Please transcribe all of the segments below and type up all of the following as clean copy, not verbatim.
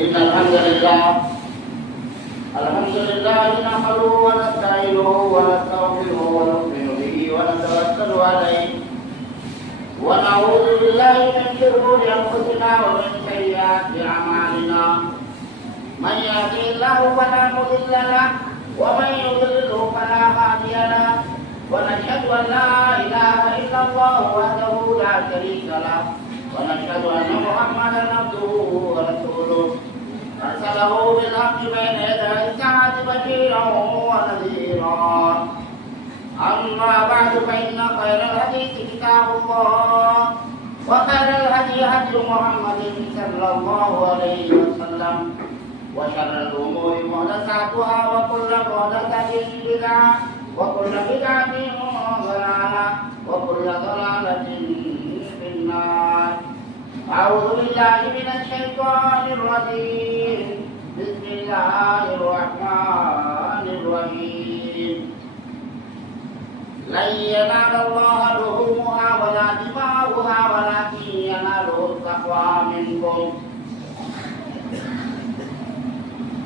إن الحمد لله نحمده ونستعينه ونستغفره ونؤمن به ونتوكل عليه ونعوذ بالله من شرور أنفسنا ومن سيئات أعمالنا من يهده الله فلا مضل له ومن يضلله فلا هادي له ونشهد أن لا إله إلا الله وحده لا شريك له ونشهد أن محمدا عبده ورسوله أرسله بالحق بين يدي الساعة بشيرا ونذيرا أما بعد فإن خير الحديث كتاب الله وخير الهدي هدي محمد صلى الله عليه وسلم وشر الأمور محدثاتها وكل محدثة بدعة وكل بدعة ضلالة وكل ضلالة في النار. أعوذ بالله من الشيطان الرجيم. بسم الله الرحمن الرحيم. لن ينال الله لحومها ولا دماؤها ولكن يناله التقوى منكم.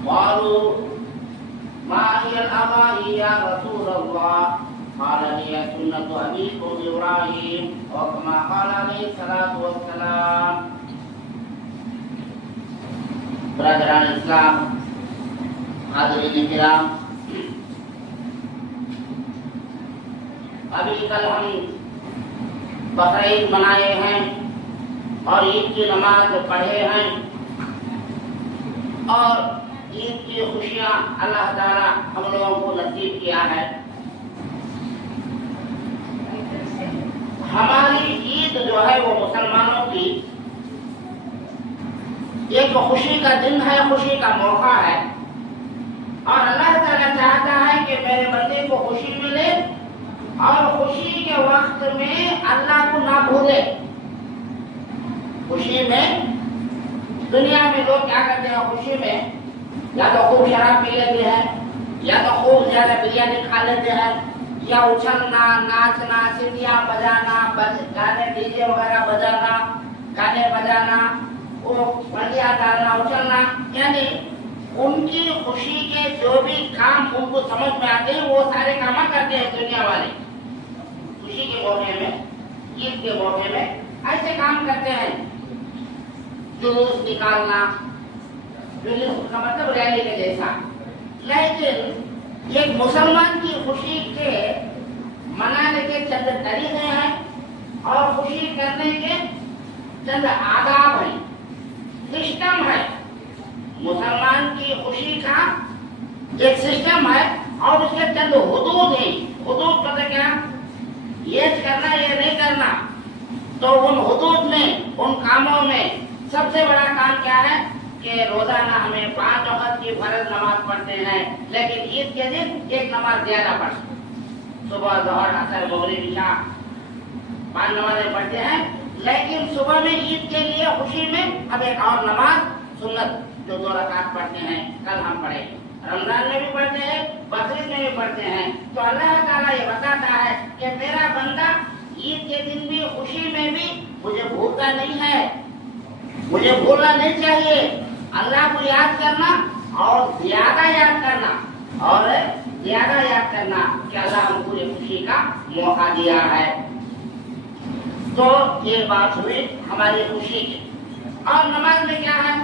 قالوا ما هي الأغاني يا رسول الله؟ قال هي سنة أبيكم إبراهيم وكما قال عليه الصلاة والسلام. برادران اسلام، حاضرین کرام، ابھی کل ہم بقرعید منائے ہیں اور عید کی نماز پڑھے ہیں اور عید کی خوشیاں اللہ تعالیٰ ہم لوگوں کو نصیب کیا ہے. ہماری عید جو ہے وہ مسلمانوں کی ایک خوشی کا دن ہے، خوشی کا موقع ہے اور اللہ تعالیٰ چاہتا ہے کہ میرے بندے کو خوشی ملے اور خوشی کے وقت میں اللہ کو نہ بھولے. خوشی میں دنیا میں لوگ کیا کرتے ہیں؟ خوشی میں یا تو خوب شراب پی لیتے ہیں یا تو خوب زیادہ بریانی کھا لیتے ہیں یا اچھلنا، ناچنا، سیٹیاں بجانا، گانے ڈی جے وغیرہ بجانا، گانے بجانا، وہ پنڈیا ڈالنا، اچھلنا، یعنی ان کی خوشی کے جو بھی کام ان کو سمجھ میں آتے ہیں وہ سارے کام کرتے ہیں دنیا والے. خوشی کے موقع میں، عید کے موقع میں ایسے کام کرتے ہیں. جلوس نکالنا، جلوس کا مطلب ریلی کے جیسا. لیکن ایک مسلمان کی خوشی کے منانے کے چند طریقے ہیں اور خوشی کرنے کے چند آداب ہیں، سسٹم ہے. مسلمان کی خوشی کا ایک سسٹم ہے اور اس کے چند حدود ہیں. حدود پتہ کیا؟ یہ کرنا یہ نہیں کرنا. تو ان حدود میں، ان کاموں میں سب سے بڑا کام کیا ہے کہ روزانہ ہمیں 5 وقت کی فرض نماز پڑھتے ہیں، لیکن عید کے دن ایک نماز زیادہ پڑھتے ہیں. صبح، ظہر، عصر، مغرب، عشاء 5 نمازیں پڑھتے ہیں. لیکن صبح میں عید کے لیے خوشی میں اب ایک اور نماز سنت جو 2 رکعت پڑھتے ہیں، کل ہم پڑھے. رمضان میں بھی پڑھتے ہیں، بقرعید میں بھی پڑھتے ہیں. تو اللہ تعالیٰ یہ بتاتا ہے کہ میرا بندہ عید کے دن بھی، خوشی میں بھی مجھے بھولتا نہیں ہے، مجھے بھولنا نہیں چاہیے. اللہ کو یاد کرنا اور زیادہ یاد کرنا کہ اللہ ہم کو یہ خوشی کا موقع دیا ہے. تو یہ بات ہوئی ہماری خوشی کی. اور نماز میں کیا ہے؟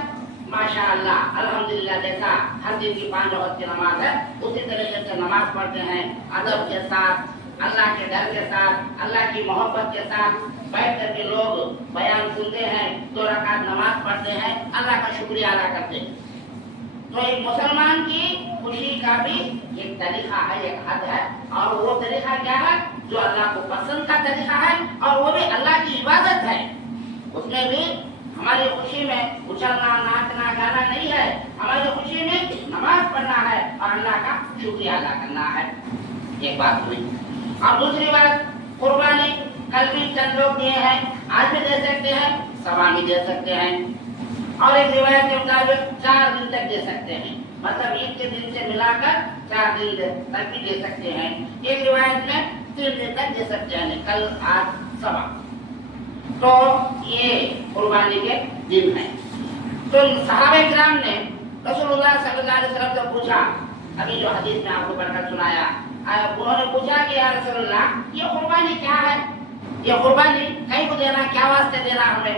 ماشاء اللہ، الحمدللہ، جیسا ہر دن کی 5 وقت کی نماز ہے اسی طریقے سے نماز پڑھتے ہیں، ادب کے ساتھ، اللہ کے ڈر کے ساتھ، اللہ کی محبت کے ساتھ بیٹھ کر کے لوگ بیان سنتے ہیں، 2 رکعت نماز پڑھتے ہیں، اللہ کا شکریہ ادا کرتے ہیں. تو ایک مسلمان کی خوشی کا بھی ایک طریقہ ہے، ایک حد ہے. اور وہ طریقہ کیا ہے؟ جو اللہ کو پسند کا طریقہ ہے اور وہ بھی اللہ کی عبادت ہے. اس میں بھی ہماری خوشی میں اچھلنا، ناچنا، گانا نہیں ہے. ہماری خوشی میں نماز پڑھنا ہے اور اللہ کا شکریہ ادا کرنا ہے. ایک بات ہوئی. اور دوسری بات، قربانی کل بھی چند لوگ دیے ہیں، آج بھی دے سکتے ہیں، صبح بھی دے سکتے ہیں. اور ایک روایت کے مطابق 4 دن تک دے سکتے ہیں، مطلب عید کے دن سے ملا کر 4 دن تک بھی دے سکتے ہیں. ایک روایت میں 3 دن تک دے سکتے ہیں، کل، آج، صبح. تو یہ قربانی کے دن ہیں. तो सहाबा किराम ने रसूलुल्लाह सल्लल्लाहु अलैहि वसल्लम से पूछा, अभी जो हदीस में आपको पढ़कर सुनाया, उन्होंने पूछा कि या रसूलुल्लाह ये कुर्बानी क्या है, ये कुर्बानी कहीं को देना, क्या वास्ते देना हमें?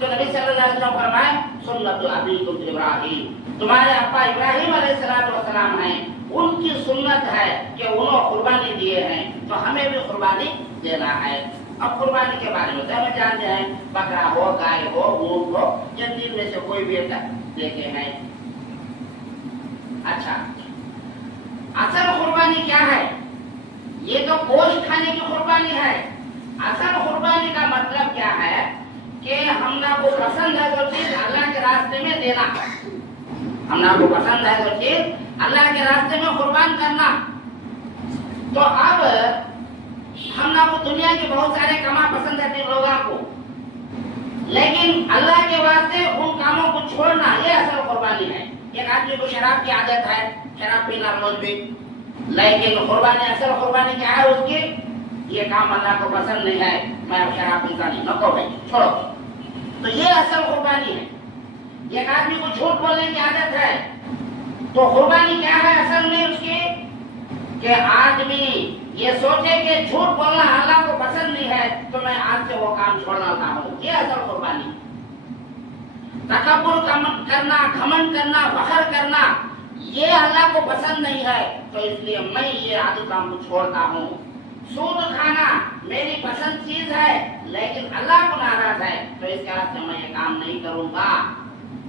तो नबी सल्लल्लाहु अलैहि वसल्लम फरमाए, सुन्नत अबीकुम इब्राहीम, तुम्हारे अब्बा इब्राहिम अलैहिस्सलाम हैं, उनकी सुन्नत है कि उन्होंने कुर्बानी दिए हैं, तो हमें भी कुर्बानी देना है। अब कुर्बानी के बारे में हम जानते हैं, बकरा हो, गाय हो, ऊंट हो, ये तीन में से कोई भी देते हैं। अच्छा, असल कुर्बानी क्या है? ये तो गोश्त खाने की कुर्बानी है। असल कुर्बानी का मतलब क्या है कि हमना को पसंद है तो चीज अल्लाह के रास्ते में देना, हमना को पसंद है तो चीज अल्लाह के रास्ते में कुर्बान करना। तो अब हमना को दुनिया के बहुत सारे कामा पसंद है लोगों को, लेकिन अल्लाह के वास्ते उन कामों को छोड़ना, ये असल कुर्बानी है। एक आदमी को शराब की आदत है, शराब पीना रोज भी, लेकिन कुर्बानी, असल कुर्बानी क्या है उसकी? ये काम अल्लाह को पसंद नहीं है, मैं अब शराब पीता नहीं, नको भाई छोड़ो, तो ये असल कुर्बानी है। एक आदमी को झूठ बोलने की आदत है, तो कुर्बानी क्या है असल में उसकी? कि आदमी ये सोचे कि झूठ बोलना अल्लाह को पसंद नहीं है, तो मैं आज से वो काम छोड़ना चाहता हूँ, ये असल कुर्बानी। तकब्बुर करना, घमंड करना, फखर करना, ये अल्लाह को पसंद नहीं है, तो इसलिए मैं ये आदि काम को छोड़ता हूँ। सूद खाना मेरी पसंद चीज है, लेकिन अल्लाह को नाराज है, तो इसके वास्ते मैं ये काम नहीं करूंगा,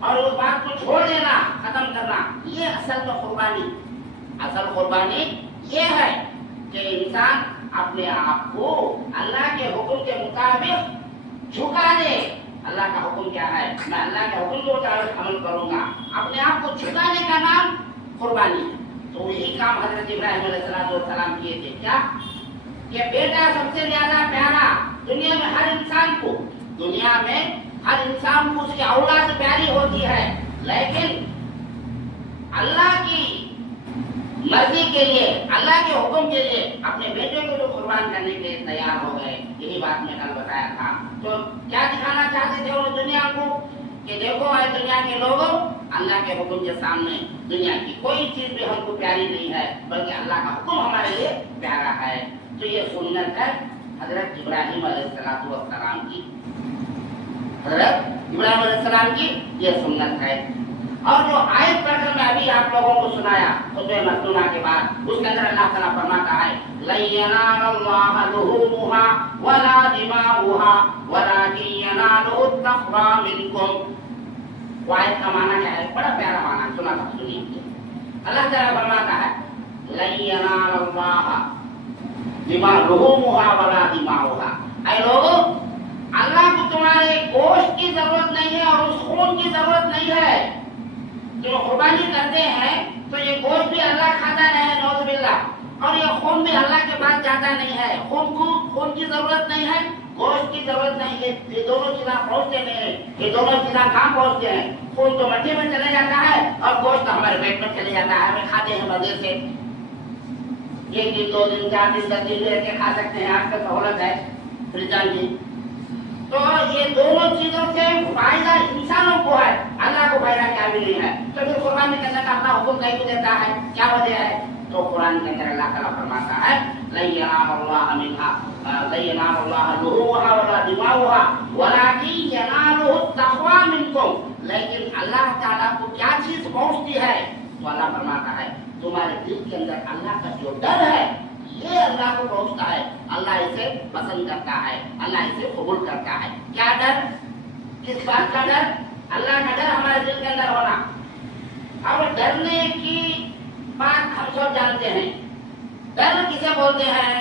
और उस बात को छोड़ देना, खत्म करना, ये असल में कुर्बानी। असल कुर्बानी ये है कि इंसान अपने आप को अल्लाह के हुक्म के मुताबिक झुका दे। अल्लाह का हुक्म क्या है? मैं अल्लाह के हुक्म के मुताबिक अमल करूंगा। अपने आप को झुकाने का नाम कुर्बानी है। तो यही काम हजरत इब्राहिम अलैहिस्सलाम किए थे। क्या? कि बेटा सबसे ज्यादा प्यारा दुनिया में हर इंसान को, दुनिया में हर इंसान को उसकी औलाद प्यारी होती है, लेकिन अल्लाह की मर्जी के लिए, अल्लाह के हुक्म के लिए अपने बेटे को जो कुर्बान करने के लिए तैयार हो गए, यही बात मैं कल बताया था। तो क्या दिखाना चाहते थे उन्होंने दुनिया को? कि देखो आए दुनिया के लोगों, अल्लाह के हुक्म के सामने दुनिया की कोई चीज भी हमको प्यारी नहीं है, बल्कि अल्लाह का हुक्म हमारे लिए प्यारा है। तो ये सुन्नत है हजरत इब्राहिम अलैहिस्सलाम की, हजरत इब्राहिम अलैहिस्सलाम की ये सुन्नत है। और जो आयत पढ़कर मैं अभी आप लोगों को सुनाया खुतबे मखदूमा के बाद, उसके अंदर अल्लाह ताला फरमाता है, लयनालल्लाहु लुहुमुहा वला दिमाउहा वलाकिन यनालुहु तक़वा मिनकुम। वो आयत का माना क्या है? बड़ा प्यारा माना, सुना था, सुनिए। अल्लाह ताला फरमाता है, लयनालल्लाहु लुहुमुहा वला दिमाउहा, ऐ लोगों, अल्लाह को तुम्हारे गोश्त की जरूरत नहीं है और उस खून की जरूरत नहीं है। जो कुर्बानी करते हैं तो ये गोश्त भी अल्लाह खाता नहीं है, नौजुबिल्लाह, और ये खून भी अल्लाह के पास जाता नहीं है। खून की जरूरत नहीं है, गोश्त की जरूरत नहीं है। ये दोनों चीजें पहुंचते नहीं है। ये दोनों चीजें कहाँ पहुंचते हैं? खून तो मट्टी में चले जाता है और गोश्त तो हमारे पेट में चले जाता है, हमें खाते हैं मजे से। एक दिन, 2 दिन, 4 दिन, 10 दिन लेके खा सकते हैं, आपका सहूलत है फ्रिजान जी। तो ये दोनों चीजों से फायदा इंसानों को है, अल्लाह को फायदा क्या भी नहीं है। तो फिर कुर्बानी करने का अपना हुक्म कहीं को देता है, क्या वजह है? तो कुरान के अंदर अल्लाह ताला फरमाता है, लयनालल्लाहु मिनहा लयनालल्लाहु लुहुमुहा वला दिमाउहा वलाकिन यनालुहु तक़वा मिनकुम। लेकिन अल्लाह ताला को क्या चीज पहुंचती है? तो अल्लाह फरमाता है, तुम्हारे दिल के अंदर अल्लाह का जो डर है, ये अल्लाह को पहुंचता है। अल्लाह इसे पसंद करता है, अल्लाह इसे कबूल करता है। क्या डर? किस बात का डर? अल्लाह का डर हमारे दिल के अंदर होना। अब डरने की बात हम सब जानते हैं। डर किसे बोलते हैं?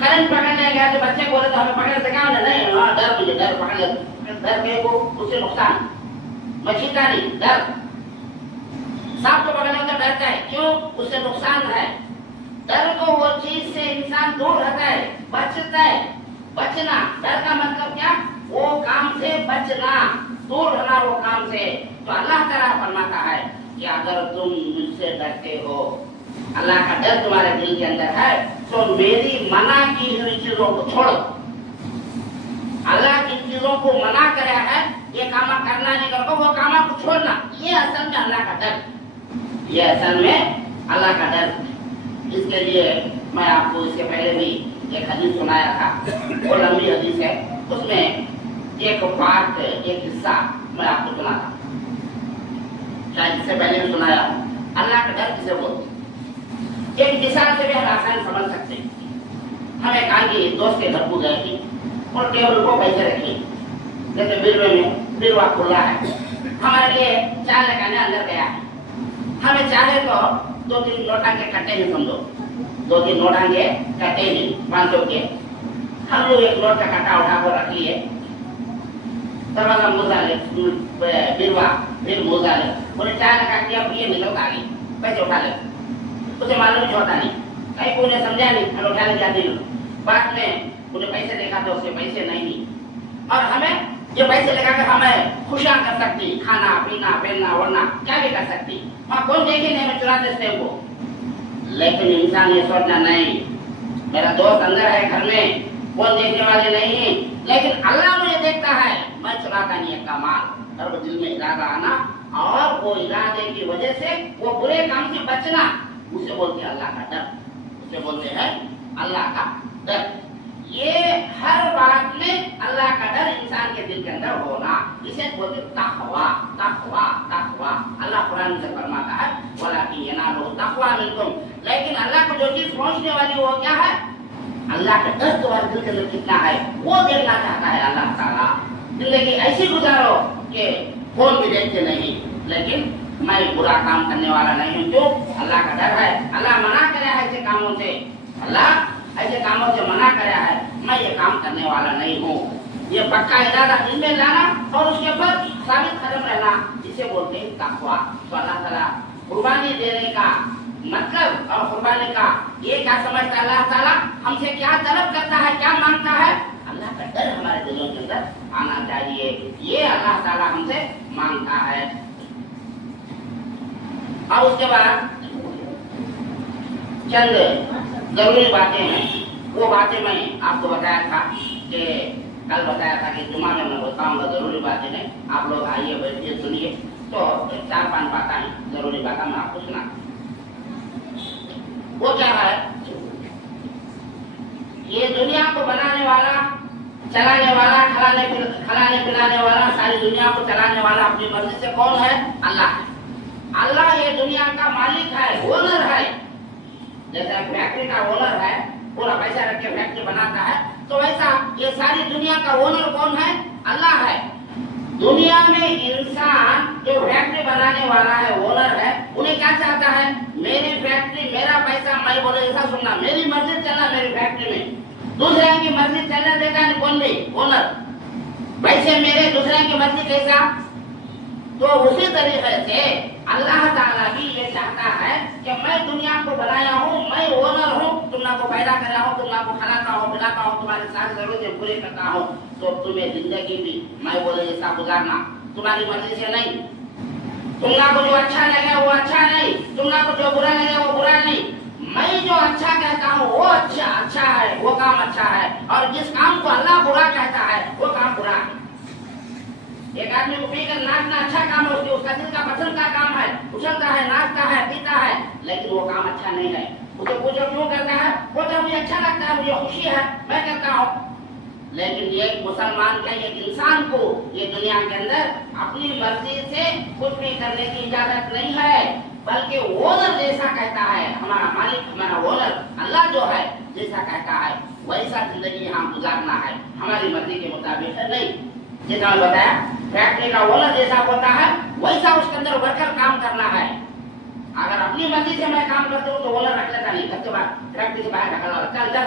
करंट पकड़ने गया तो बच्चे बोले तो हमें पकड़ सका नहीं, हाँ डर, मुझे डर पकड़ ले, डर के को उससे नुकसान, मछीता नहीं, डर। सांप को पकड़ने तो डरता है, क्यों? उससे नुकसान है। डर को वो चीज से इंसान दूर रहता है, बचता है। बचना, डर का मतलब क्या? वो काम से बचना, दूर रहना वो काम से। तो अल्लाह ताला फरमाता है कि अगर तुम मुझसे डरते हो, अल्लाह का डर तुम्हारे दिल के अंदर है, तो मेरी मना की हुई चीजों को छोड़ो। अल्लाह की चीजों को मना कराया है, ये काम करना नहीं करो, वो काम ये असल में अल्लाह का डर, ये असल में अल्लाह का डर। इसके लिए मैं आपको इससे पहले भी एक हदीस सुनाया था, वो लंबी हदीस है, उसमें एक बात, एक किस्सा मैं आपको सुना था, शायद इससे पहले भी सुनाया। अल्लाह का डर किसे बोलते? एक मिसाल से भी हम आसान समझ सकते हैं। हम एक आगे दोस्त के घर को गए थे और टेबल को पैसे रखे, जैसे बिरवे में बिरवा खुला है, हमारे लिए चाय लगाने अंदर गया है। हमें चाहे तो 2-3 नोटांगे कटे ही समझो, 2-3 नोटांगे कटे ही 500 के। हम लोग एक नोट का कट्टा उठा कर रख लिए, दरवाजा मुझाले बिरवा फिर मुझाले उन्हें चाय लगा दिया, पिए निकल आ गई, पैसे उठा ले। उसे मालूम नहीं होता नहीं, कहीं को उन्हें समझा नहीं, हम उठा ले जाती नहीं। बाद में उन्हें पैसे देखा तो उससे पैसे नहीं, और हमें ये पैसे लगा कर हमें खुशियां कर सकती, खाना पीना पहनना वरना क्या भी कर सकती। वहाँ कौन देखे नहीं, मैं चुरा देते को। लेकिन इंसान ये सोचना नहीं, मेरा दोस्त अंदर है घर में, कौन देखने वाले नहीं है, लेकिन अल्लाह मुझे देखता है, मैं चुराता नहीं है कमाल। और वो दिल में इरादा आना और वो इरादे की वजह से वो बुरे काम से बचना, उसे बोलते हैं अल्लाह का डर, उसे बोलते हैं अल्लाह का डर। ये हर बात में अल्लाह का डर इंसान के दिल के अंदर होना, इसे बोलते तक़वा, तक़वा, तक़वा। अल्लाह कुरान में फरमाता है वलाकिन यनालु तक़वा मिनकुम, लेकिन अल्लाह को जो चीज पहुंचने वाली वो क्या है? अल्लाह का डर तुम्हारे दिल के अंदर कितना है वो देखना चाहता है अल्लाह ताला। जिंदगी ऐसी गुजारो कि कौन भी देखते नहीं, लेकिन मैं बुरा काम करने वाला नहीं हूँ, क्यों? अल्लाह का डर है। अल्लाह मना करे है ऐसे कामों से, अल्लाह ऐसे कामों से मना कराया है, मैं ये काम करने वाला नहीं हूँ। ये पक्का इरादा दिल में लाना और उसके ऊपर साबित कदम रहना, इसे बोलते हैं तक़वा। तो अल्लाह ताला कुर्बानी देने का मतलब और कुर्बानी का ये क्या समझता है अल्लाह ताला, हमसे क्या तलब करता है, क्या मांगता है? अल्लाह का डर हमारे दिलों के अंदर आना चाहिए, ये अल्लाह ताला हमसे मांगता है। और उसके बाद चंद जरूरी बातें हैं, वो बातें मैं आपको बताया था कि कल बताया था कि जुमा में मैं बताऊंगा जरूरी बातें नहीं, आप लोग आइए बैठिए सुनिए। तो 4-5 बातें हैं, जरूरी बातें मैं आपको सुना। वो क्या है? ये दुनिया को बनाने वाला, चलाने वाला, खिलाने पिलाने वाला, सारी दुनिया को चलाने वाला अपनी मर्जी से कौन है? अल्लाह है। अल्लाह ये दुनिया का मालिक है, ओनर है। जैसे फैक्ट्री का ओनर है, पूरा पैसा रख के फैक्ट्री बनाता है, तो वैसा ये सारी दुनिया का ओनर कौन है? अल्लाह है। दुनिया में इंसान जो फैक्ट्री बनाने वाला है, ओनर है, उन्हें क्या चाहता है? मेरी फैक्ट्री, मेरा पैसा, मैं बोले ऐसा सुनना, मेरी मर्जी चलना मेरी फैक्ट्री में, दूसरे की मर्जी चलने देगा नहीं कौन भी? ओनर। पैसे मेरे, दूसरे की मर्जी कैसा? तो उसी तरीके से अल्लाह ताला भी ये चाहता है कि मैं दुनिया को बनाया हूँ, मैं ओनर हूँ, तुमना को पैदा कर रहा हूँ, तुमना को खिलाता हूँ, पिलाता हूँ, तुम्हारी सारी जरूरतें पूरी करता हूँ, तो तुम्हें जिंदगी भी मैं बोले ऐसा गुजारना, तुम्हारी मर्जी से नहीं। तुमना को जो अच्छा लगे वो अच्छा नहीं, तुमना को जो बुरा लगे वो बुरा नहीं। मैं जो अच्छा कहता हूँ वो अच्छा है, वो काम अच्छा है, और जिस काम को अल्लाह बुरा कहता है वो काम बुरा है। एक आदमी को पीकर नाचना अच्छा काम है, उसका दिल का पसंद का काम है, उछलता है, नाचता है, पीता है, लेकिन वो काम अच्छा नहीं है। उसे पूछो क्यों करता है? वो तो मुझे अच्छा लगता है, मुझे खुशी है, मैं करता हूँ। लेकिन ये मुसलमान का, एक इंसान को ये दुनिया के अंदर अपनी मर्जी से कुछ भी करने की इजाजत नहीं है, बल्कि ओनर जैसा कहता है, हमारा मालिक, हमारा ओनर अल्लाह जो है जैसा कहता है वैसा जिंदगी यहाँ गुजारना है, हमारी मर्जी के मुताबिक है नहीं। जैसा मैं बताया, फैक्ट्री का ओनर जैसा होता है वैसा उसके अंदर वर्कर काम करना है। अगर अपनी मर्जी से मैं काम करता हूँ तो ओनर रख लेता नहीं, घर के बाहर, फैक्ट्री से बाहर ढकल, चल चल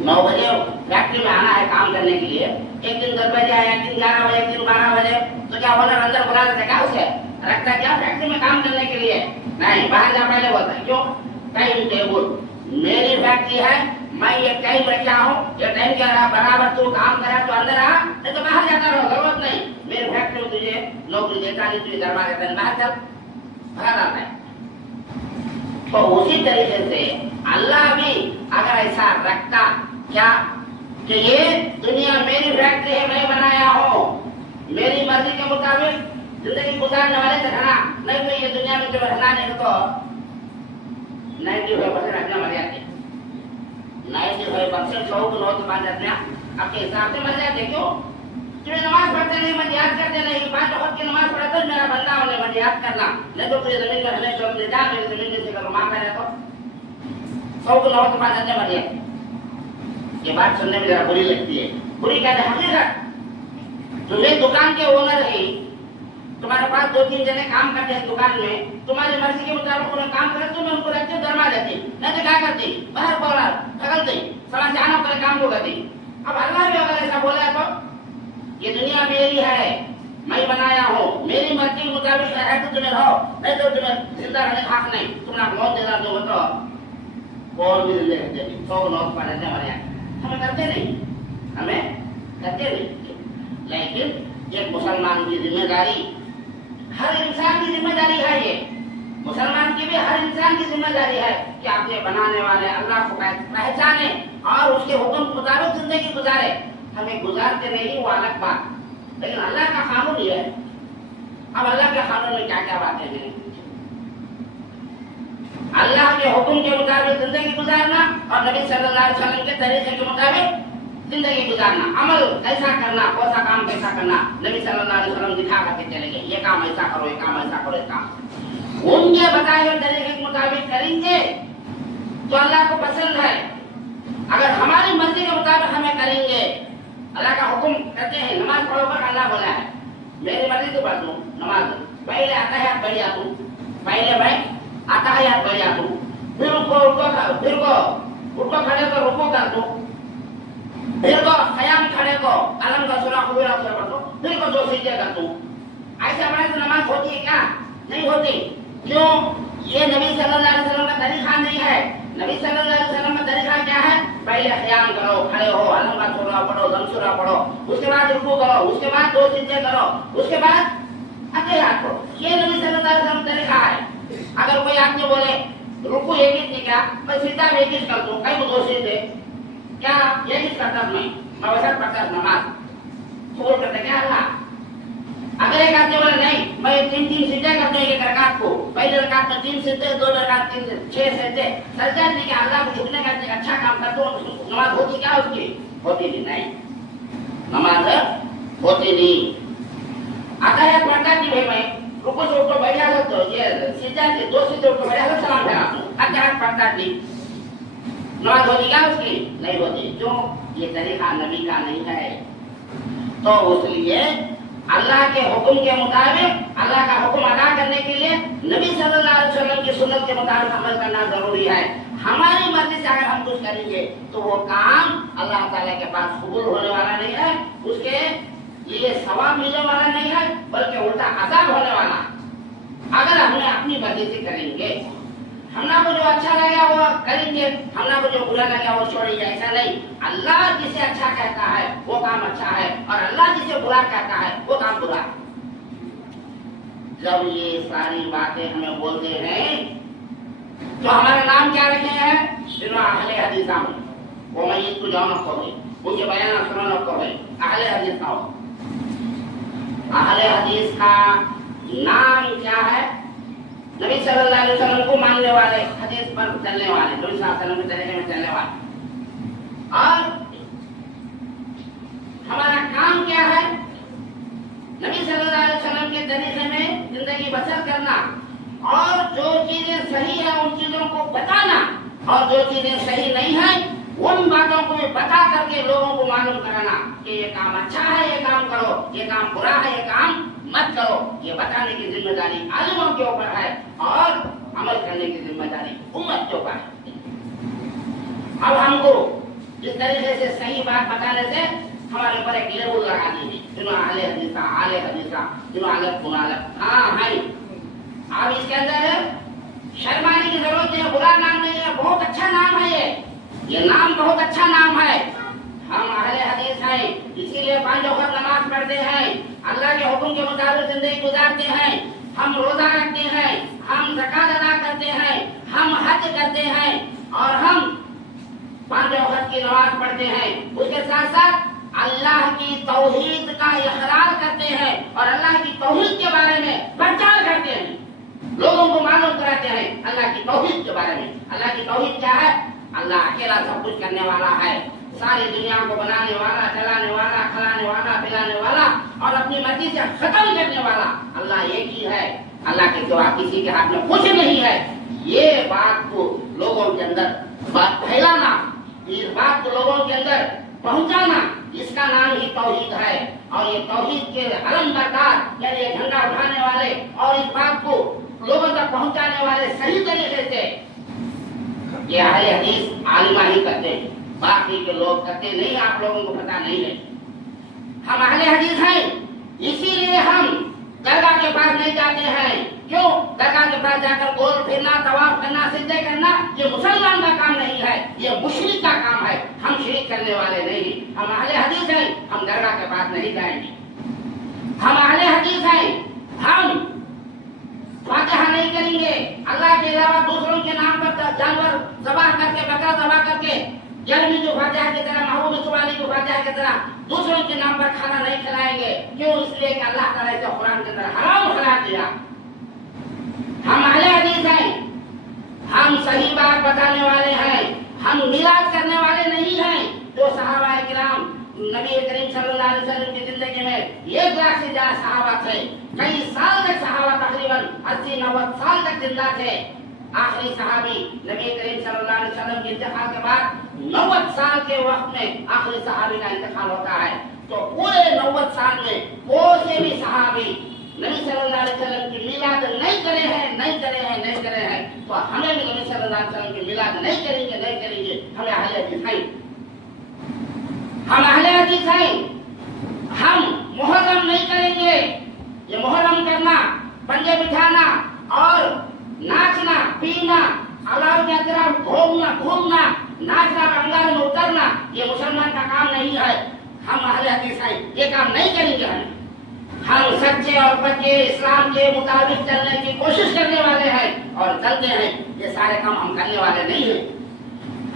9 बजे फैक्ट्री में आना है काम करने के लिए, एक दिन 10 बजे आया, एक दिन 11 बजे, एक दिन 12 बजे, तो क्या ओनर अंदर बुला लेता क्या? उसे रखता क्या फैक्ट्री में काम करने के लिए? नहीं, बाहर जा पहले बोलता है। क्यों? टाइम टेबल, मेरी फैक्ट्री है, मैं ये टाइम रखा हूँ, ये टाइम क्या रहा, बराबर तू काम करा तो अंदर आ, नहीं तो बाहर जाता रहो, जरूरत नहीं। मेरी फैक्ट्री में तुझे नौकरी देता नहीं, तुझे दरबार देता नहीं, बाहर चल, बाहर आता है। तो उसी तरीके से अल्लाह भी अगर ऐसा रखता क्या कि ये दुनिया मेरी फैक्ट्री है, मैं बनाया हूँ, मेरी मर्जी जिंदगी गुजारने वाले से रहना, नहीं तो ये दुनिया में जब रहना नहीं तो 95% अपना मर जाते, 95% लोग नौत मान जाते हैं आपके हिसाब से मर जाते। क्यों? तुम्हें नमाज पढ़ते नहीं, मन याद करते नहीं, 5 वक्त की नमाज पढ़ा तो मेरा बंदा होने मन याद करना, नहीं तो तुझे जमीन में रहने जो अपने जा मेरी जमीन में से करो मां करे तो 100 नौत मान जाते मर जाते। ये बात सुनने में जरा बुरी लगती है, बुरी कहते हकीकत। तुम्हें दुकान के ओनर है, तुम्हारे पास 2-3 जने काम करते हैं दुकान में, तुम्हारी मर्जी के मुताबिक उन्हें काम करे, तुम्हें उनको रखते हो दरमा देते, नहीं तो क्या करते बाहर बोला ठगलते समझ से आना पड़े काम को करते। अब अल्लाह भी अगर ऐसा बोला तो ये दुनिया मेरी है, मैं बनाया हूँ, मेरी मर्जी के मुताबिक है तो तुम्हें रहो, नहीं तो तुम्हें जिंदा रहने का हक नहीं, तुम्हें मौत देना दो तो कौन भी जिंदे रहते नहीं, 100 नौत पा देते हमारे यहाँ, हमें करते नहीं, हमें करते नहीं। लेकिन एक मुसलमान की जिम्मेदारी, हर इंसान की जिम्मेदारी है, ये मुसलमान की भी हर इंसान की जिम्मेदारी है कि अपने बनाने वाले अल्लाह को पहचाने और उसके हुक्म के मुताबिक जिंदगी गुजारे। हमें गुजारते नहीं वो अलग बात, लेकिन अल्लाह का कानून ये है। अब अल्लाह के कानून में क्या क्या बातें हैं? अल्लाह के हुक्म के मुताबिक जिंदगी गुजारना और नबी सल्लल्लाहु अलैहि वसल्लम के तरीके के मुताबिक जिंदगी गुजारना। अमल कैसा करना, कौन सा काम कैसा करना, नबी सल्लल्लाहु अलैहि वसल्लम दिखा करके चले गए, ये काम ऐसा करो, ये काम ऐसा करो, ये काम उनके बताए हुए तरीके के मुताबिक करेंगे तो अल्लाह को पसंद है। अगर हमारी मर्जी के मुताबिक हमें करेंगे, अल्लाह का हुक्म करते हैं नमाज पढ़ो पर अल्लाह बोला है मेरी मर्जी से पढ़ दूं नमाज, पहले आता है याद बढ़ जाता हूं, पहले मैं आता है याद बढ़ जाता हूं, फिर उनको खड़े को रुको कर दो, फिर को खयाम खड़े को अलम का सूरा खुबरा से पढ़ दो, फिर को 2 सजदे कर दो। ऐसा बड़ा तो नमाज होती है क्या? नहीं होती। क्यों? ये नबी सल्लल्लाहु अलैहि वसल्लम का तरीका नहीं है। नबी सल्लल्लाहु अलैहि वसल्लम का तरीका क्या है? पहले खयाम करो, खड़े हो, अलम का सूरा पढ़ो, दम सूरा पढ़ो, उसके बाद रुकू करो, उसके बाद 2 सजदे करो, उसके बाद अतहियात पढ़ो। ये नबी सल्लल्लाहु अलैहि वसल्लम का तरीका है। अगर कोई आदमी बोले रुकू एक ही नहीं क्या, मैं सीधा एक ही कर दूं, कहीं 2 सजदे क्या ये नहीं करता, मैं वैसा पढ़ता नमाज छोड़ करते क्या अल्लाह। अगर एक आदमी बोले नहीं मैं 3-3 सजदे करता हूँ एक रकात को, पहले रकात में 3 सजदे, 2 रकात 3 6 सजदे, सजदा नहीं क्या अल्लाह को जितने का अच्छा काम करता हूँ, नमाज होती क्या उसकी? होती नहीं, नमाज होती नहीं। आता है पढ़ता नहीं भाई, मैं रुको से उठ बैठा तो ये सजदा से 2 सजदे उठ बैठा तो सलाम फेरा दूं, अच्छा पढ़ता नहीं, नमाज होती क्या उसकी? नहीं होती। जो ये तरीका नबी का नहीं है, तो इसलिए अल्लाह के हुक्म के मुताबिक, अल्लाह का हुक्म अदा करने के लिए नबी सल्लल्लाहु अलैहि वसल्लम की सुन्नत के मुताबिक अमल करना जरूरी है। हमारी मर्जी से अगर हम कुछ करेंगे तो वो काम अल्लाह ताला के पास कबूल होने वाला नहीं है, उसके लिए सवाब मिलने वाला नहीं है, बल्कि उल्टा अज़ाब होने वाला। अगर हमने अपनी मर्जी से करेंगे, हमना को जो अच्छा लगा वो करेंगे, हमना को जो बुरा लगा वो छोड़ेंगे, ऐसा नहीं। अल्लाह जिसे अच्छा कहता है वो काम अच्छा है और अल्लाह जिसे बुरा कहता है वो काम बुरा है। जब ये सारी बातें हमें बोलते हैं तो हमारा नाम क्या रखे हैं? अहले हदीस में वो मैं इसको जाना खोगे उनके बयान सुनाना खोगे अहले हदीस आओ। अहले हदीस का नाम क्या है? नबी सल्लल्लाहु अलैहि वसल्लम को मानने वाले, हदीस पर चलने वाले, नबी सल्लल्लाहु अलैहि वसल्लम के तरीके में चलने वाले। और हमारा काम क्या है? नबी सल्लल्लाहु अलैहि वसल्लम के तरीके में जिंदगी बसर करना और जो चीजें सही है उन चीजों को बताना और जो चीजें सही नहीं है उन बातों को बता करके लोगों को मालूम कराना कि ये काम अच्छा है ये काम करो, ये काम बुरा है ये काम मत करो। ये बताने की जिम्मेदारी आलिमों के ऊपर है और अमल करने की जिम्मेदारी उम्मत के ऊपर है। अब हमको जिस तरीके से सही बात बताने से हमारे ऊपर एक लेबल लगा दीजिए, जिन्होंने आले हदीसा, जिन्होंने अलग मुनालक। हाँ है, अब इसके अंदर शर्माने की जरूरत नहीं है, बुरा नाम नहीं है, बहुत अच्छा नाम है ये नाम बहुत अच्छा नाम है। हम अहले हदीस हैं, इसीलिए 5 वक्त नमाज पढ़ते हैं, अल्लाह के हुक्म के मुताबिक जिंदगी गुजारते हैं, हम रोजा रखते हैं, हम ज़कात अदा करते हैं, हम हज करते हैं और हम 5 वक्त की नमाज पढ़ते हैं। उसके साथ साथ अल्लाह की तौहीद का इकरार करते हैं और अल्लाह की तौहीद के बारे में प्रचार करते हैं, लोगों को मालूम कराते हैं अल्लाह की तौहीद के बारे में। अल्लाह की तौहीद क्या है? अल्लाह अकेला सब कुछ करने वाला है, सारी दुनिया को बनाने वाला, चलाने वाला, खिलाने वाला, पिलाने वाला और अपनी मर्जी से खत्म करने वाला अल्लाह एक ही है। अल्लाह के सिवा किसी के हाथ में कुछ नहीं है। ये बात को लोगों के अंदर बात फैलाना, इस बात को लोगों के अंदर पहुंचाना, इसका नाम ही तौहीद है। और ये तौहीद के अलमबरदार यानी ये झंडा उठाने वाले और इस बात को लोगों तक पहुंचाने वाले सही तरीके से ये अहले हदीस आलिमा ही करते हैं, बाकी के लोग करते नहीं, आप लोगों को पता नहीं है। हम अहले हदीस हैं, इसीलिए हम दरगाह के पास नहीं जाते हैं। क्यों? दरगाह के पास जाकर गोल फिरना, तवाफ करना, सिजदे करना ये मुसलमान का काम नहीं है, ये मुशरिक का काम है। हम शिरक करने वाले नहीं, हम अहले हदीस हैं, हम दरगाह के पास नहीं जाएंगे। हम अहले हदीस हैं, हम फातिहा नहीं करेंगे, अल्लाह के अलावा दूसरों के नाम पर जानवर ज़बाह करके, बकरा ज़बाह करके, जर्मी की फातिहा की तरह, महबूब सुबानी की फातिहा की तरह दूसरों के नाम पर खाना नहीं खिलाएंगे। क्यों? इसलिए कि अल्लाह ताला इसे कुरान के अंदर हराम करार दिया। हम अहले हदीस हैं, हम सही बात बताने वाले हैं, हम मिलाद करने वाले नहीं हैं। जो सहाबाए किराम नबी करीम सल्लल्लाहु अलैहि वसल्लम की जिंदगी में 1 लाख से ज्यादा सहाबा थे, कई साल तक सहाबा तकरीबन 80-90 साल तक जिंदा थे। आखिरी सहाबी नबी करीम सल्लल्लाहु अलैहि वसल्लम के इंतकाल के बाद 90 साल के वक्त में आखिरी सहाबी का इंतकाल होता है। तो पूरे 90 साल में कोई से भी सहाबी नबी सल्लल्लाहु अलैहि वसल्लम की मिलाद नहीं करे हैं, तो हमें भी नबी सल्लल्लाहु अलैहि वसल्लम की मिलाद नहीं करेंगे। हमें अहले हदीस हैं, हम अहले हदीस हैं। हम मुहर्रम नहीं करेंगे। ये मुहर्रम करना, पंजे बिठाना और नाचना, पीना, अल्लाह के तरफ घूमना, नाचना, रंगार में उतरना ये मुसलमान का काम नहीं है। हम अहले हदीस हैं, ये काम नहीं करेंगे। हम सच्चे और पक्के इस्लाम के मुताबिक चलने की कोशिश करने वाले हैं और चलते हैं। ये सारे काम हम करने वाले नहीं हैं।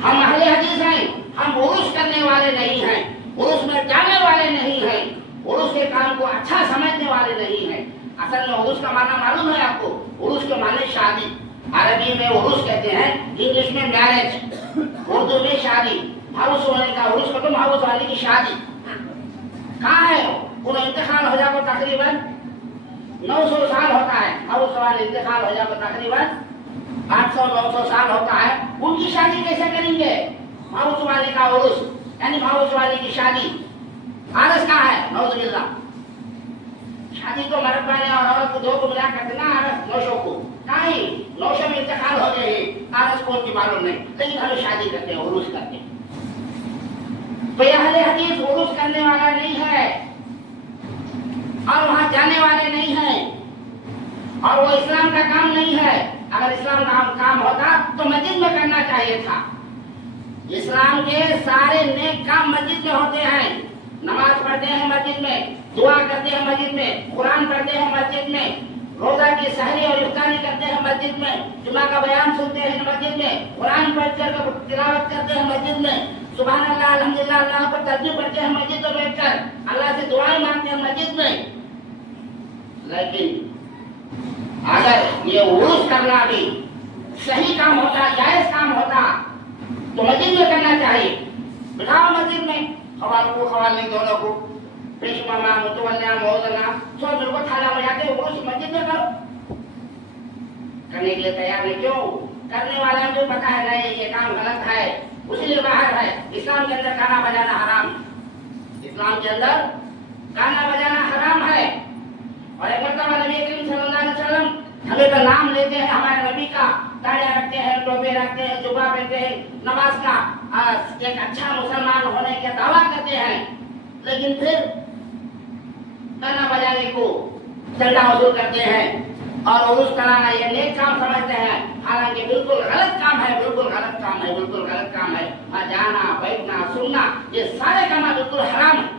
हम अहले हदीस हैं, हम उर्स करने वाले नहीं हैं, उर्स में जाने वाले नहीं हैं, उर्स के काम को अच्छा समझने वाले नहीं हैं। असल में उर्स का माना मालूम है आपको? उर्स के माने शादी। अरबी में उर्स कहते हैं, इंग्लिश में मैरिज, उर्दू में शादी। हाउस वाले का उर्स को, हाउस वाले की शादी कहाँ है? उन इंतकाल हो जाए तकरीबन 900 साल होता है। हाउस वाले इंतकाल हो जाए तकरीबन 800-900 साल होता है। उनकी शादी कैसे करेंगे? हाउस वाले का उर्स यानी हाउस वाले की शादी। आरस कहाँ है? नौजुबिल्लाह। शादी तो मर्द वाले और औरत को दो को मिला करते ना, आरस 900 को कहीं 900 में इंतकाल हो गए, आरस कौन की मालूम नहीं, लेकिन हम शादी करते हैं, उर्स करते हैं। तो अहले हदीस उर्स करने वाला नहीं है और वहां जाने वाले नहीं हैं और वो इस्लाम का काम नहीं है। अगर इस्लाम का काम होता तो मस्जिद में करना चाहिए था। इस्लाम के सारे नेक काम मस्जिद में होते हैं। नमाज पढ़ते हैं मस्जिद में, दुआ करते हैं मस्जिद में, कुरान पढ़ते हैं मस्जिद में, रोजा की सहरी और इफ्तारी करते हैं मस्जिद में, जुमा का बयान सुनते हैं मस्जिद में, कुरान पढ़कर तिलावत करते हैं मस्जिद में, सुभान अल्लाह, अल्हम्दुलिल्लाह, अल्लाह पर तस्बीह पढ़ते हैं मस्जिद में बैठकर, अल्लाह से दुआएं मांगते हैं मस्जिद में। लेकिन अगर ये उर्स करना भी सही काम होता, जायज काम होता तो मस्जिद में करना चाहिए। बिठाओ मस्जिद में खवाल दोनों को, पेश मामा, मुतवल्लिया, मौलाना सब मिलकर थाला बजाते हैं, उर्स मस्जिद में करो। करने के लिए तैयार नहीं, क्यों? करने वाला जो पता है नहीं ये काम गलत है, उसीलिए बाहर है। इस्लाम के अंदर गाना बजाना हराम, इस्लाम के अंदर गाना बजाना हराम है। और एक मरतबा नबी करीम सल्लल्लाहु अलैहि वसल्लम हमें तो नाम लेते हैं हमारे नबी का, दाढ़ियां रखते हैं, टोपे रखते हैं, जुबा पहनते हैं, नमाज का एक अच्छा मुसलमान होने का दावा करते हैं, लेकिन फिर गाना बजाने को चंदा वसूल करते हैं और उर्स कराना ये नेक काम समझते हैं। हालांकि बिल्कुल गलत काम है, बिल्कुल गलत काम है, बिल्कुल गलत काम है। जाना, बैठना, सुनना ये सारे काम बिल्कुल हराम है।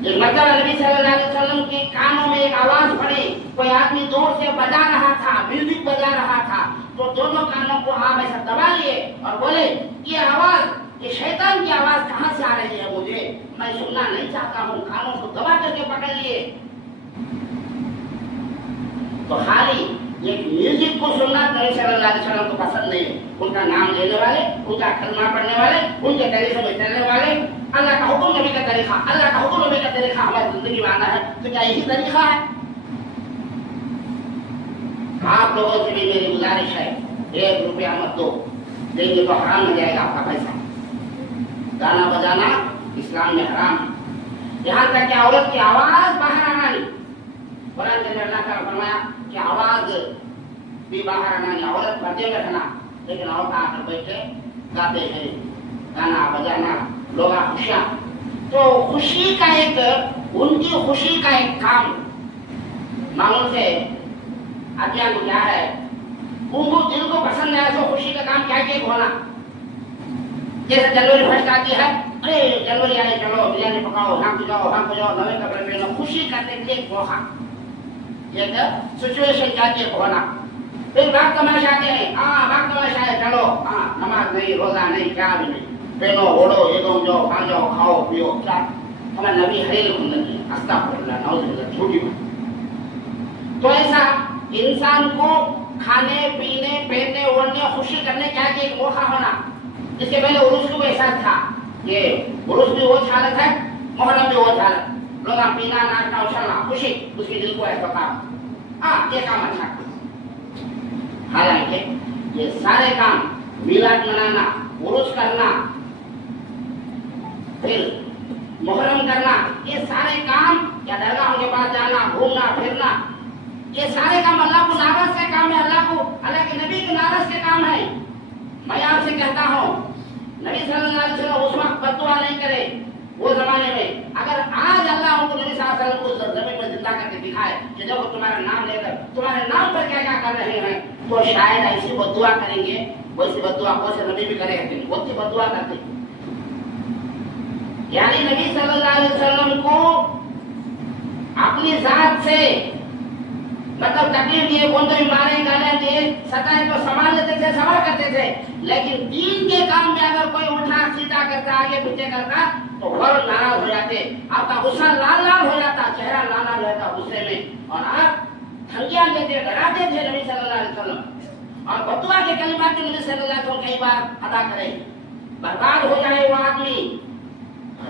एक मरतबा नबी सल्लल्लाहु अलैहि वसल्लम के कानों में एक आवाज पड़ी, कोई आदमी जोर से बजा रहा था, म्यूजिक बजा रहा था, तो दोनों कानों को आप ऐसा दबा लिए और बोले ये आवाज, ये शैतान की आवाज कहाँ से आ रही है? मुझे मैं सुनना नहीं चाहता हूँ। कानों को दबा करके पकड़ लिए। تو خالی یہ میوزک کو سننا نبی صلی اللہ علیہ وسلم کو پسند نہیں ہے. ان کا نام لینے والے, ان کا کلمہ پڑھنے والے, ان کے طریقے میں چلنے والے, اللہ کا حکم نبی کا طریقہ, اللہ کا حکم نبی کا طریقہ ہماری زندگی میں آنا ہے. تو کیا یہی طریقہ ہے؟ آپ لوگوں سے بھی میری گزارش ہے, 1 روپیہ مت دو, دیں گے تو حرام ہو جائے گا آپ کا پیسہ. گانا بجانا اسلام میں حرام ہے. یہاں تک کہ عورت کی آواز باہر آنا نہیں. قرآن کے اندر اللہ تعالیٰ نے فرمایا کہ آواز بھی باہر آنا نہیں, عورت پردے میں رہنا, لیکن عورت آ کر بیٹھے گاتے ہیں, گانا بجانا, لوگ خوشیاں. تو خوشی کا ایک, ان کی خوشی کا ایک کام معمول سے ادیان کو کیا ہے, ان کو دل کو پسند ہے ایسا خوشی کا کام کیا کہ ہونا. جیسے جنوری فرسٹ آتی ہے, ارے جنوری آئے چلو بریانی پکاؤ, ہم کو جاؤ, نئے کپڑے پہنو, خوشی کرنے کے لیے موقع, یہ سچویشن چاہیے ہونا. پھر باغ تماشا آتے ہیں, باغ تماشا ہے چلو, نماز نہیں, روزہ نہیں, کیا بھی نہیں, پہنو اوڑو, ایک جاؤ, کھا جاؤ, کھاؤ پیو, کیا ہمارے نبی حریل زندگی, استغفراللہ, نعوذ باللہ, چھوٹی بات. تو ایسا انسان کو کھانے پینے پہننے اوڑھنے خوشی کرنے چاہیے ایک موقع ہونا. اس سے پہلے عروس کو ایسا تھا کہ عروس بھی وہ حالت ہے, محرم بھی وہ حالت, لوگ پینا ناچنا اچھلنا خوشی, اس کے دل کو ایسا کام, یہ کام اچھا. حالانکہ یہ سارے کام, میلاد منانا, عروس کرنا, پھر محرم کرنا, یہ سارے کام, یا درگاہوں کے پاس جانا, گھومنا پھرنا, یہ سارے کام اللہ کو ناراض کے کام ہے, اللہ کے نبی کو ناراض کے کام ہے. میں آپ سے کہتا ہوں, نبی صلی اللہ علیہ وسلم اس وقت بد دعا نہیں کرے وہ زمانے میں. اگر آج اللہ ان کو نبی صلی اللہ علیہ وسلم کو زمین میں زندہ کر کے دکھائے کہ جب وہ تمہارا نام لے کر تمہارے نام پر کیا کیا کر رہے ہیں, تو شاید ایسی بد دعا کریں گے, ویسی بد دعا کو سے نبی بھی کرے ہیں, بہت سی بد دعا کرتے. یعنی نبی صلی اللہ علیہ وسلم کو اپنی ذات سے مطلب تکلیف دیے, کون تو مارے گالے دیے, ستائے تو سنبھال لیتے تھے, صبر کرتے تھے. لیکن دین کے کام میں اگر کوئی الٹا سیدھا کرتا, آگے پیچھے کرتا, تو غور ناراض ہو جاتے, آپ کا غصہ لال لال ہو جاتا, چہرہ لال لال ہو جاتا غصے میں, اور آپ دھمکیاں دیتے, ڈراتے تھے نبی صلی اللہ علیہ وسلم. اور بد دعا کے کلمات کے نبی صلی اللہ علیہ وسلم کئی بار ادا کرے, برباد ہو جائے وہ آدمی,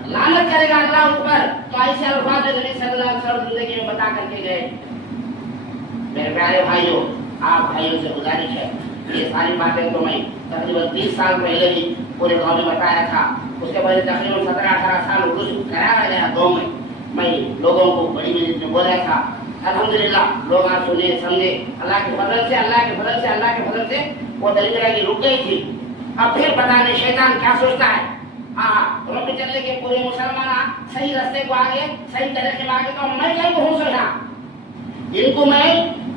لعنت کرے گا اللہ اس پر. تو ایسے الفاظ نبی صلی اللہ علیہ وسلم زندگی میں بتا کر کے گئے. میرے پیارے بھائیوں, آپ بھائیوں سے گزارش ہے, یہ ساری باتیں تو میں تقریباً 30 سال پہلے ہی پورے گاؤں میں بتایا تھا. اس کے بعد تقریباً 17-18 سال عروس کرایا گیا گاؤں میں لوگوں کو بڑی منت میں بولا تھا. الحمدللہ لوگ آپ سنے سمجھے, اللہ کے فضل سے, اللہ کے فضل سے, اللہ کے فضل سے وہ دلیل کی رک گئی تھی. اب پھر پتہ نہیں شیطان کیا سوچتا ہے. تمہیں بھی چلے کہ پورے مسلمان صحیح راستے کو آگے, صحیح طریقے میں آگے, تو میں کہیں کو ہوں سوچا, ان کو میں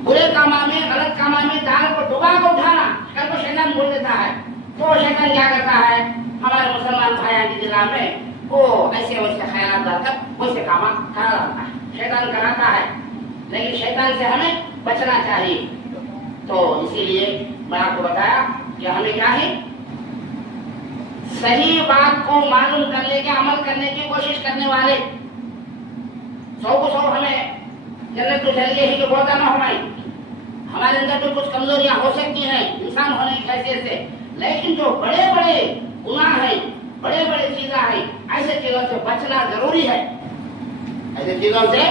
برے کاموں میں, غلط کاموں میں دال کو ڈبا کو اٹھانا, کل کو شیطان بول دیتا ہے. تو شیطان کیا کرتا ہے, ہمارے مسلمان بھائیوں کی دل میں وہ ایسے ویسے خیالات ڈال کر ویسے کام کرا لاتا ہے. شیطان کراتا ہے, لیکن شیطان سے ہمیں بچنا چاہیے. تو اسی لیے میں آپ کو بتایا کہ ہمیں کیا ہے, صحیح بات کو معلوم کرنے کے, عمل کرنے کی کوشش کرنے والے. 100% ہمیں جنت تو چلیے ہی کہ بولتا نہ ہماری, ہمارے اندر بھی کچھ کمزوریاں ہو سکتی ہیں انسان ہونے کی حیثیت سے, لیکن جو بڑے بڑے گناہ ہیں, بڑے بڑے چیزیں ہیں, ایسے چیزوں سے بچنا ضروری ہے. ایسے چیزوں سے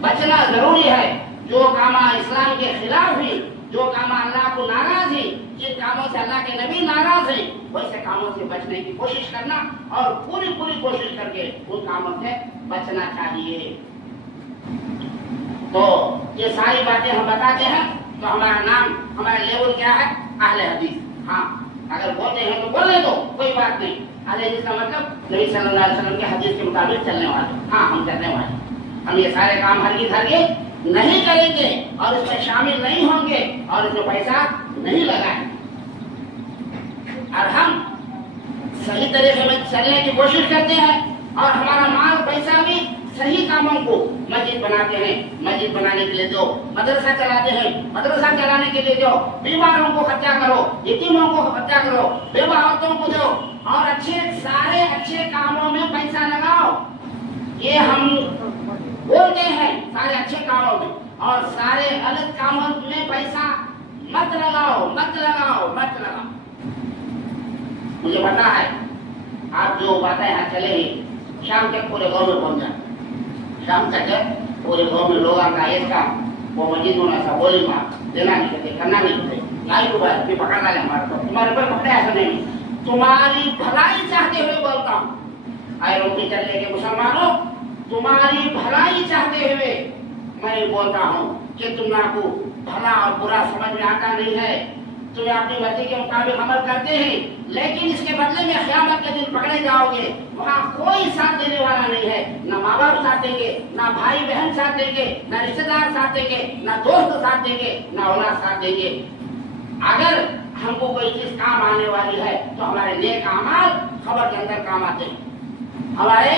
بچنا ضروری ہے جو کام اسلام کے خلاف ہی, جو کام اللہ کو ناراض ہی, جن کاموں سے اللہ کے نبی ناراض ہیں, ویسے کاموں سے بچنے کی کوشش کرنا, اور پوری کوشش کر کے ان کاموں سے بچنا چاہیے. تو یہ ساری باتیں ہم بتاتے ہیں, تو ہمارا نام, ہمارا لیبل کیا ہے, اہل حدیث. اگر بولتے ہیں تو بولنے دو, کوئی بات نہیں. اہل حدیث کا مطلب نبی صلی اللہ علیہ وسلم کے حدیث کے مطابق چلنے والے. ہم کرنے والے, ہم یہ سارے کام ہرگز نہیں کریں گے, اور اس میں شامل نہیں ہوں گے, اور اس میں پیسہ نہیں لگائیں. اور ہم صحیح طریقے میں چلنے کی کوشش کرتے ہیں, اور ہمارا مال پیسہ بھی صحیح کاموں کو, مسجد بناتے ہیں, مسجد بنانے کے لیے دو, مدرسہ چلاتے ہیں, مدرسہ چلانے کے لیے دو, بیماروں کو خرچہ کرو, یتیموں کو خرچہ کرو, بیوہ عورتوں کو دو, اور سارے اچھے کاموں میں پیسہ لگاؤ. یہ ہم بولتے ہیں سارے اچھے کاموں میں, اور سارے غلط کاموں میں پیسہ مت لگاؤ مت لگاؤ مت لگاؤ. مجھے پتا ہے آپ جو باتیں یہاں چلے ہی شام تک پورے گاؤں میں پہنچ جائیں. شام تک پورے گاؤں میں لوگ آتا ہے اس کا وہ مسجد میں ایسا بولی ماں دینا نہیں کرتے کرنا نہیں کرتے لائی کو بات بھی پکڑ ڈالے ہمارے کو تمہارے پر پکڑے ایسا نہیں تمہاری بھلائی چاہتے ہوئے بولتا ہوں. آئے روٹی چل لے کے مسلمانوں تمہاری بھلائی چاہتے ہوئے میں بولتا ہوں کہ تم کو بھلا اور برا سمجھ میں آتا نہیں ہے. تم اپنی مرضی کے مطابق عمل کرتے ہیں لیکن اس کے بدلے میں قیامت کے دن پکڑے جاؤ گے. وہاں کوئی ساتھ دینے والا نہیں ہے. نہ ماں باپ ساتھ دیں گے نہ بھائی بہن ساتھ دیں گے نہ رشتے دار ساتھ دیں گے نہ دوست ساتھ دیں گے نہ اولاد ساتھ دیں گے. اگر ہم کو کوئی چیز کام آنے والی ہے تو ہمارے نیک اعمال خبر کے اندر کام آتے ہیں. ہمارے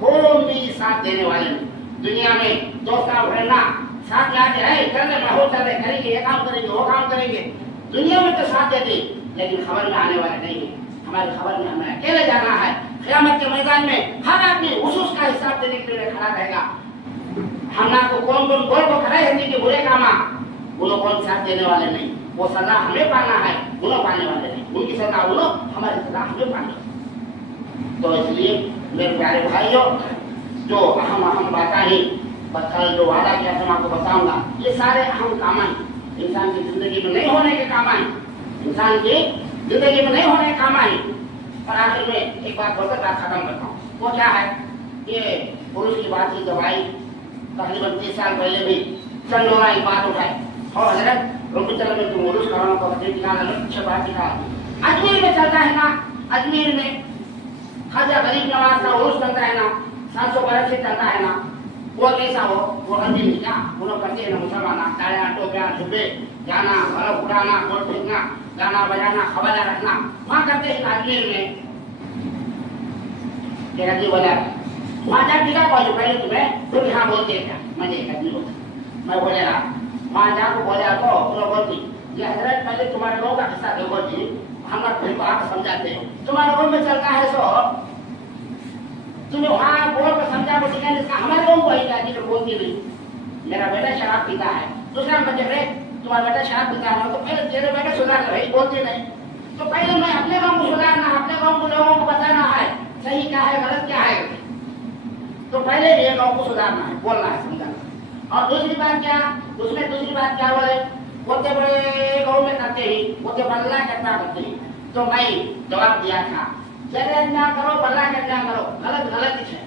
کوئی بھی ساتھ دینے والے نہیں. دنیا میں دوست بھرنا ساتھ لاتے ہیں چل رہے بہت چل رہے کریں گے یہ کام کریں گے وہ کام کریں گے. دنیا میں تو ساتھ دیتے لیکن خبر میں آنے والے نہیں ہے. ہماری خبر میں ہمیں اکیلے جانا ہے. قیامت کے میدان میں ہر آدمی اس کا حساب دینے کے لیے کھڑا رہے گا. ہم کو کون کون گول کو کھڑے رہنے کے برے کام وہ لوگ کون ساتھ دینے والے نہیں. وہ سزا ہمیں پانا ہے وہ لوگ پانے والے نہیں. ان کی سزا وہ لوگ ہماری سزا ہمیں پانی. تو اس لیے میرے پیارے بھائیوں جو اہم باتیں ہیں کل جو وعدہ کیا تھا میں آپ کو بتاؤں گا یہ سارے اہم کام ہیں. انسان کی زندگی میں نہیں ہونے کے کام ہیں. انسان کی زندگی میں نہیں ہونے کے کام ہیں. اور آخر میں ایک بات بول کر بات ختم کرتا ہوں. وہ کیا ہے یہ پروش کی بات کی جب آئی تقریباً 30 سال پہلے بھی چند لوگ ایک بات اٹھائے اور حضرت رب چل میں تم عروج کرانا کو اچھا بات دکھا. اجمیر میں چلتا ہے نا اجمیر میں خواجہ غریب نواز کا عروج چلتا ہے نا 700 برس سے چلتا ہے نا. وہ کیسا ہو وہ ہندی نہیں کیا وہ لوگ کرتے ہیں نا مسلمان تاڑیاں ٹوپیاں جھبے جانا بلب اڑانا گول پھینکنا گانا بجانا خبریں رکھنا وہاں کرتے ہیں اجمیر میں. بولا وہاں جا کے پہلے تمہیں تو یہاں بولتے ہیں کیا میں میں بولے گا وہاں جا کو بولے تو بولتی یہ حضرت پہلے تمہارے لوگوں کا قصہ دیکھو جی ہم لوگ پھر آپ سمجھاتے ہیں تمہارے روم میں چلتا ہے سو تمہیں وہاں بول کر سمجھا کو سکھانے کا ہمارے لوگوں کو ہی جاتی تو بولتی نہیں. میرا بیٹا شراب پیتا ہے دوسرا بچے رہے تمہارا بیٹا شراب پیتا ہے تو پہلے تیرے بیٹے سدھار کر بولتے نہیں. تو پہلے میں اپنے گاؤں کو سدھارنا اپنے گاؤں کو لوگوں کو بتانا ہے صحیح کیا ہے غلط کیا ہے. تو پہلے یہ گاؤں کو سدھارنا ہے بولنا ہے سمجھانا. اور دوسری بات کیا اس میں دوسری بات کیا بولے بولتے بڑے گاؤں میں کرتے ہی بولتے بلّا کرنا کرتے ہی. تو میں جواب دیا تھا چلے نہ کرو بلّا کرنا کرو غلط غلط ہے.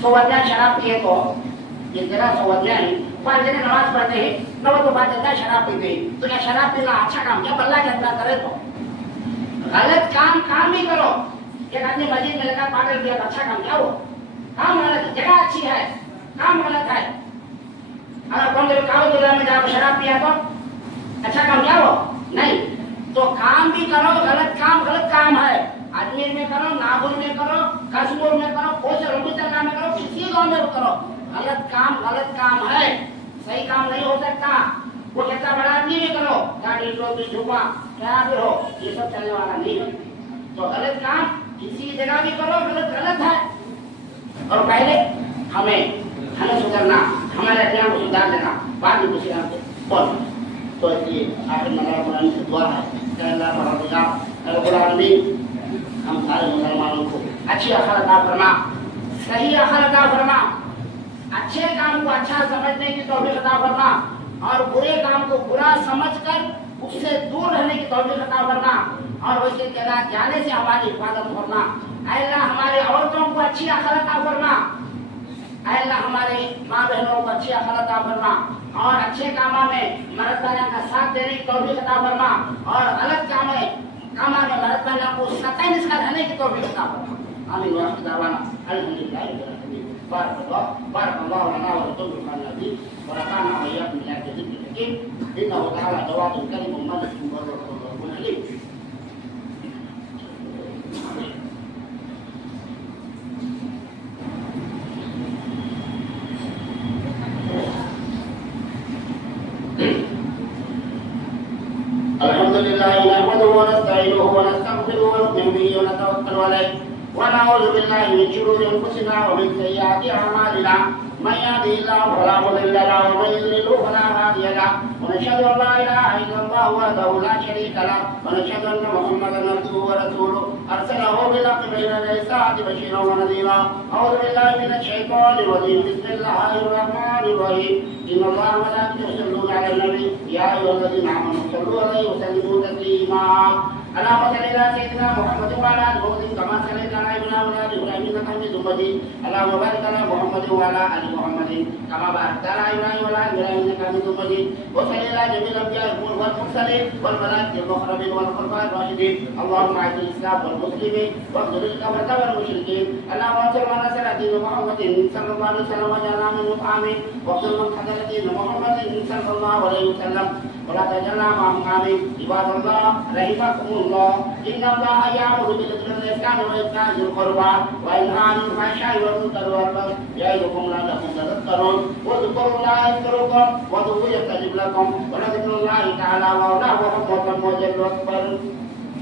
سوجا شراب پیے تو یہ ذرا سوجا ہی پانچ جنے نماز پڑھتے ہیں نہ وہ تو بات جاتا ہے شراب پیتے ہیں تو کیا شراب پینا اچھا کام کیا بلّا کرنا کرے تو غلط کام بھی کرو. ایک آدمی مسجد میں لگا پاگل کیا تو اچھا کام کیا وہ کام غلط جگہ اچھی ہے کام غلط ہے. اگر کون سے کاغذ میں جا شراب پیا تو اچھا کام کیا وہ نہیں. تو کام بھی کرو غلط کام ہے. اجمیر میں کرو ناگور میں کرو کشمیر میں کرو کوئی روٹی چلنا میں کرو کسی گاؤں میں کرو غلط کام ہے. صحیح کام نہیں ہو سکتا. وہ کہتا بڑا آدمی بھی کرو گاڑی ٹوپی جھوپا کیا بھی ہو یہ سب چلنے والا نہیں ہے. تو غلط کام کسی جگہ بھی کرو غلط ہے. اور پہلے ہمیں سدھرنا ہمارے اپنے کو سدھار لینا بعد میں دوسرے نام سے بولنا. تو اس لیے آخر نظر قرآن سے دعا ہے کہ اللہ رب العالمین ہم سارے مسلمانوں کو اچھی عقل عطا فرما صحیح عقل عطا فرما اچھے کام کو اچھا سمجھنے کی توفیق عطا فرما اور برے کام کو برا سمجھ کر اس سے دور رہنے کی توفیق عطا فرما اور ویسے جگہ جانے سے ہماری حفاظت فرما. اے اللہ ہمارے عورتوں کو اچھی عقل عطا فرما. اے اللہ ہمارے ماں بہنوں کو اچھی عقل عطا فرما اور اچھے کاموں میں مردانہ کا ساتھ دینے کی توفیق عطا فرما اور غلط کاموں میں مردانہ کو ستائیں اس کا رہنے کی توفیق عطا فرما. آمین وآخر دعوانا الحمدللہ رب العالمین. بارک اللہ لنا ولکم فی القرآن العظیم ونفعنا وإياكم بالآيات والذكر الحكيم إنه تعالى جواد كريم ملك وغفور حليم. الحمد لله نحمده ونستعينه ونستغفره ونؤمن به ونتوكل عليه ونعوذ بالله من شرور انفسنا ومن سيئات اعمالنا من يهده الله فلا مضل له ومن له ونشهد أن لا إله إلا الله وحده لا شريك له ونشهد أن محمدا عبده ورسوله أرسله بالحق بين يدي الساعة بشيرا ونذيرا أعوذ بالله من الشيطان الرجيم بسم الله الرحمن الرحيم إن الله وملائكته يصلون على النبي يا أيها الذين آمنوا صلوا عليه وسلموا تسليما اللهم صل على سيدنا محمد وعلى آل محمد كما صليت على إبراهيم وعلى آل إبراهيم إنك حميد مجيد اللهم بارك على محمد وعلى آل محمد كما باركت على إبراهيم وعلى آل إبراهيم إنك حميد مجيد وصل على جميع الأنبياء والمرسلين والملائكة المقربين والخلفاء الراشدين اللهم أعز الإسلام والمسلمين واخذل الكفرة والمشركين اللهم انصر من نصر دين محمد صلى الله عليه وسلم وجعلنا من مطعمين واخذل من حضر دين محمد صلى الله عليه وسلم ولا تجعلنا معهم آمين عباد الله رحمكم الله إن الله يأمر بالعدل والإحسان وإيتاء ذي القربى وينهى عن الفحشاء والمنكر والبغي يعظكم لعلكم تذكرون واذكروا الله يذكركم وادعوه يستجب لكم ولذكر الله تعالى وأولاه وحكمة وجل أكبر